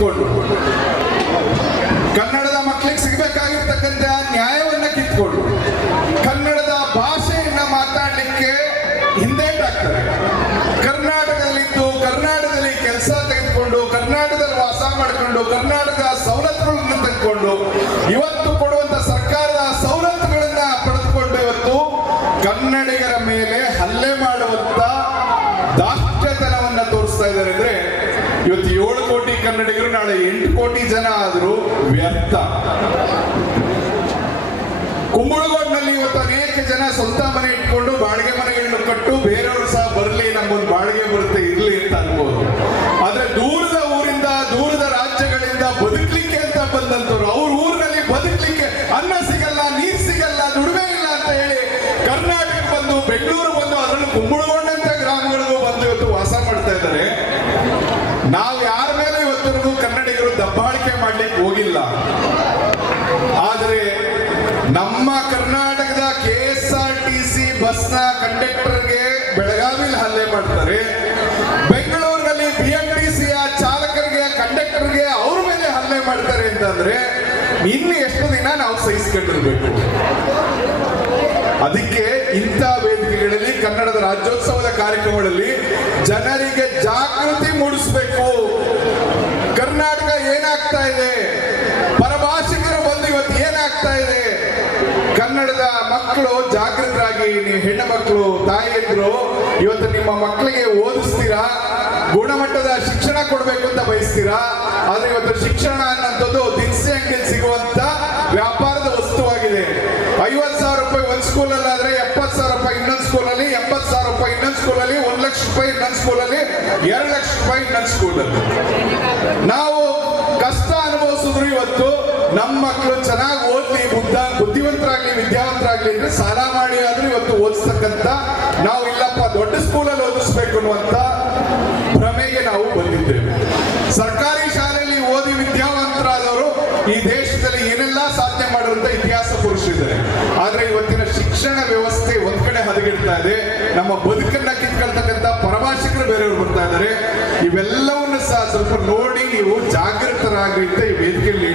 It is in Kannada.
ಕಿತ್ಕೊಂಡು. ಕನ್ನಡದ ಮಕ್ಕಳಿಗೆ ಸಿಗಬೇಕಾಗಿರ್ತಕ್ಕಂಥ ನ್ಯಾಯವನ್ನ ಕಿತ್ಕೊಂಡು. ಕನ್ನಡದ ಭಾಷೆಯನ್ನ ಮಾತಾಡಲಿಕ್ಕೆ ಹಿಂದೇಟಾಗ್ತಾರೆ ಕರ್ನಾಟಕದಲ್ಲಿದ್ದು ಕರ್ನಾಟಕದಲ್ಲಿ ಕೆಲಸ ತೆಗೆದುಕೊಂಡು, ಕರ್ನಾಟಕದಲ್ಲಿ ವಾಸ ಮಾಡಿಕೊಂಡು, ಕರ್ನಾಟಕದ ಸವಲತ್ತುಗಳನ್ನು ತೆಗೆದುಕೊಂಡು, ಇವತ್ತು ಕೊಡುವಂತ ಸರ್ಕಾರದ ಸವಲತ್ತುಗಳನ್ನ ಪಡೆದುಕೊಂಡು ಇವತ್ತು ಕನ್ನಡಿಗರ ಮೇಲೆ ಹಲ್ಲೆ ಮಾಡುವಂತ ದಾಷ್ಟ್ಯತನವನ್ನ ತೋರಿಸ್ತಾ ಇದ್ದಾರೆ ಅಂದ್ರೆ ಇವತ್ತು ಏಳು ಕನ್ನಡಿಗರು ನಾಳೆ ಎಂಟು ಕೋಟಿ ಜನ ಆದರೂ ವ್ಯರ್ಥ. ಕುಂಬಳಗೋಡ್ನಲ್ಲಿ ಇವತ್ತು ಅನೇಕ ಜನ ಸ್ವಂತ ಮನೆ ಇಟ್ಕೊಂಡು ಬಾಡಿಗೆ ಮನೆಗಳನ್ನು ಕಟ್ಟು ಬೇರೆಯವರು ಸಹ ಬರಲಿ, ನಮ್ಗೊಂದು ಬಾಡಿಗೆ ಬರುತ್ತೆ, ಇರಲಿ ಅಂತ ಅನ್ಬೋದು. ಆದ್ರೆ ದೂರದ ಊರಿಂದ, ದೂರದ ರಾಜ್ಯಗಳಿಂದ ಬದುಕಲಿಕ್ಕೆ ಅಂತ ಬಂದಂತವ್ರು ಅವ್ರ ಊರಿನಲ್ಲಿ ಬದುಕಲಿಕ್ಕೆ ಅನ್ನ ಸಿಗಲ್ಲ, ನೀರ್ ಸಿಗಲ್ಲ, ದುಡಿಮೆ ಇಲ್ಲ ಅಂತ ಹೇಳಿ ಕರ್ನಾಟಕ ಬಂದು, ಬೆಂಗಳೂರು ಬಂದು, ಅದರಲ್ಲೂ ಕುಂಬಳಗೊಂಡಂತ ಗ್ರಾಮಗಳಿಗೂ ಬಂದು ಇವತ್ತು ವಾಸ ಮಾಡ್ತಾ ಇದ್ದಾರೆ. ನಾವು ಯಾರ ಮೇಲೆ ಇವತ್ತರೆಗೂ ಕನ್ನಡಿಗರು ದಬ್ಬಾಳಿಕೆ ಮಾಡ್ಲಿಕ್ಕೆ ಹೋಗಿಲ್ಲ. ಆದರೆ ನಮ್ಮ ಕರ್ನಾಟಕದ K S R T C ಬಸ್ನ ಕಂಡಕ್ಟರ್ಗೆ ಬೆಳಗಾವಿಲಿ ಹಲ್ಲೆ ಮಾಡ್ತಾರೆ. ಬೆಂಗಳೂರಿನಲ್ಲಿ ಬಿ ಎಂ ಟಿ ಸಿಯ ಚಾಲಕರಿಗೆ, ಕಂಡಕ್ಟರ್ಗೆ ಅವ್ರ ಮೇಲೆ ಹಲ್ಲೆ ಮಾಡ್ತಾರೆ ಅಂತಂದ್ರೆ ಇನ್ನು ಎಷ್ಟು ದಿನ ನಾವು ಸಹಿಸ್ಕೊಂಡಿರ್ಬೇಕು? ಅದಕ್ಕೆ ಇಂಥ ವೇದಿಕೆಗಳಲ್ಲಿ ಕನ್ನಡದ ರಾಜ್ಯೋತ್ಸವದ ಕಾರ್ಯಕ್ರಮಗಳಲ್ಲಿ ಜನರಿಗೆ ಜಾಗೃತಿ ಮೂಡಿಸಬೇಕು. ಏನಾಗ್ತಾ ಇದೆ? ಪರಭಾಷಿಕರು ಬಂದು ಇವತ್ತು ಏನಾಗ್ತಾ ಇದೆ? ಕನ್ನಡದ ಮಕ್ಕಳು ಜಾಗೃತರಾಗಿ, ನೀವು ಹೆಣ್ಣು ಮಕ್ಕಳು ತಾಯಿಯಂದ್ರು ಇವತ್ತು ನಿಮ್ಮ ಮಕ್ಕಳಿಗೆ ಓದಿಸ್ತೀರಾ? ಗುಣಮಟ್ಟದ ಶಿಕ್ಷಣ ಕೊಡಬೇಕು ಅಂತ ಬಯಸ್ತೀರಾ? ಆದ್ರೆ ಇವತ್ತು ಶಿಕ್ಷಣ ಅನ್ನೋಂಥದ್ದು ದಿನಸಿ ಅಂಗಡಿಯಲ್ಲಿ ಸಿಗುವಂತ ವ್ಯಾಪಾರದ ವಸ್ತುವಾಗಿದೆ. ಐವತ್ ಸಾವಿರ ರೂಪಾಯಿ ಒಂದು ಸ್ಕೂಲಲ್ಲಿ ಆದ್ರೆ ಎಪ್ಪತ್ತು ಸಾವಿರ ರೂಪಾಯಿ ಇನ್ನೊಂದು ಸ್ಕೂಲಲ್ಲಿ ಎಂಬತ್ತು ಸಾವಿರ ರೂಪಾಯಿ ಇನ್ನೊಂದು ಸ್ಕೂಲಲ್ಲಿ, ಒಂದ್ ಲಕ್ಷ ರೂಪಾಯಿ ಇನ್ನೊಂದು ಸ್ಕೂಲಲ್ಲಿ, ಎರಡು ಲಕ್ಷ ರೂಪಾಯಿ ಇನ್ನೊಂದು ಸ್ಕೂಲಲ್ಲಿ. ನಾವು ಕಷ್ಟ ಅನುಭವಿಸಿದ್ರು ಇವತ್ತು. ನಮ್ಮ ಮಕ್ಕಳು ಚೆನ್ನಾಗಿ ಓದ್ಲಿ, ಬುದ್ಧ, ಬುದ್ಧಿವಂತರಾಗ್ಲಿ, ವಿದ್ಯಾವಂತರಾಗ್ಲಿ ಅಂದ್ರೆ ಸಾಲ ಮಾಡಿ ಆದ್ರೂ ಇವತ್ತು ಓದಿಸ್ತಕ್ಕಂತ ನಾವು ಇಲ್ಲಪ್ಪ, ದೊಡ್ಡ ಸ್ಕೂಲಲ್ಲಿ ಓದಿಸ್ಬೇಕು ಅನ್ನುವಂತ ಭ್ರಮೆಗೆ ನಾವು ಬಂದಿದ್ದೇವೆ. ಸರ್ಕಾರಿ ಶಾಲೆಯಲ್ಲಿ ಓದಿ ವಿದ್ಯಾವಂತರಾದವರು ಈ ದೇಶದಲ್ಲಿ ಏನೆಲ್ಲ ಸಾಧನೆ ಮಾಡುವಂತ ಇತಿಹಾಸ ಪುರುಷರಿದ್ದಾರೆ. ಆದ್ರೆ ಇವತ್ತಿನ ಶಿಕ್ಷಣ ವ್ಯವಸ್ಥೆ ಒಂದ್ ಕಡೆ ಹದಗೆಡ್ತಾ ಇದೆ. ನಮ್ಮ ಬದುಕನ್ನ ಕಿತ್ಕೊಳ್ತಕ್ಕಂತ ಪರಭಾಷಿಕರು ಬೇರೆಯವರು ಬರ್ತಾ ಇದ್ದಾರೆ. ಇವೆಲ್ಲವನ್ನು ಸಹ ಸ್ವಲ್ಪ ನೋಡಿ ನೀವು ಜಾಗೃತರಾಗಿ